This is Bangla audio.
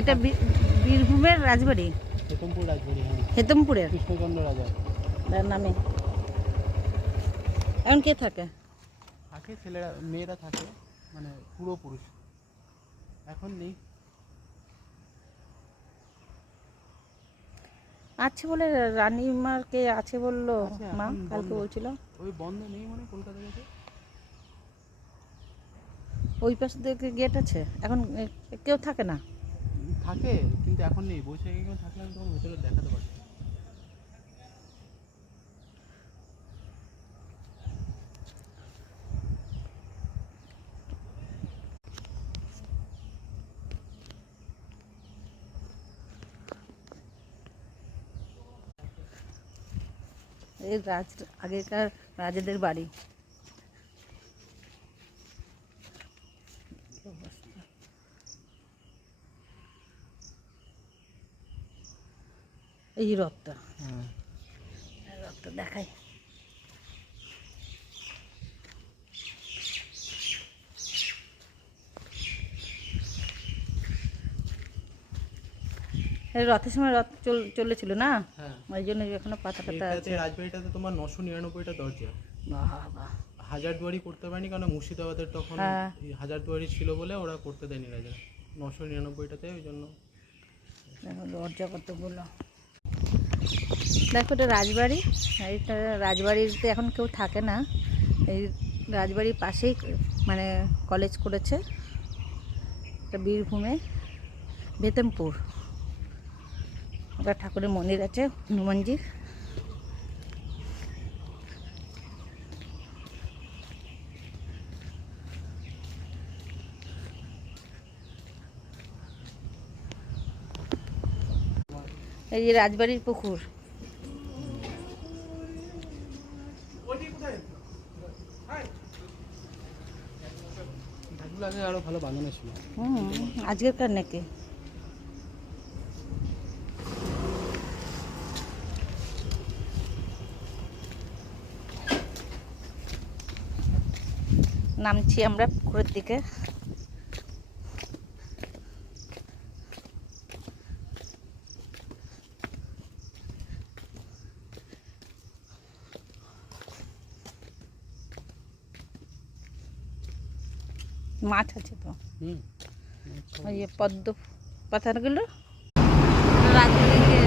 এটা বীরভূমের রাজবাড়ি, হেতমপুর রাজবাড়ি। হ্যাঁ, হেতমপুরের কৃষ্ণচন্দ্র রাজা তার নামে। এখন কে থাকে? থাকে, ছেলেরা মেয়েরা থাকে, মানে পূর্বপুরুষ এখন নেই। আছে বলে, রানীমার কে আছে বললো আছে, মা এখন কালকে বন্ধ। বলছিল। ওই বন্ধ নেই মানে কলকাতা গেছে। ওই পাশ থেকে গেট আছে, এখন কেউ থাকে না। থাকে কিন্তু এখন নেই। বৈশাখী কেউ থাকলে আমি তখন ভেতরে দেখাতে পারছি। এই আগেকার রাজাদের বাড়ি। এই রথটা, হ্যাঁ, রথটা দেখাই। এই রথের সময় রথ চলেছিল না, হ্যাঁ। ওই জন্য এখনো পাতা পাতা আছে। রাজবাড়িটাতে তোমার 999টা দরজা। বাবা, হাজারদুয়ারি করতে পারেনি কারণ মুর্শিদাবাদের তখন হ্যাঁ। হাজারদুয়ারি ছিল বলে ওরা করতে দেয়নি রাজা। 999টাতে ওই জন্য। দেখো দরজা কতগুলো। দেখো এটা রাজবাড়ি, এইটা রাজবাড়িতে এখন কেউ থাকে না। এই রাজবাড়ির পাশেই মানে কলেজ করেছে। এটা বীরভূমে বেতমপুর। ওটা ঠাকুরের মন্দির আছে, হনুমানজির। এই যে রাজবাড়ির পুকুর। এগুলো আগে আরো ভালো বানানো ছিল। আজকেরকার নাকি। নামছি আমরা পুকুরের দিকে। মাছ আছে তো, ওই যে পদ্ম পাতাগুলো রাজবাড়িতে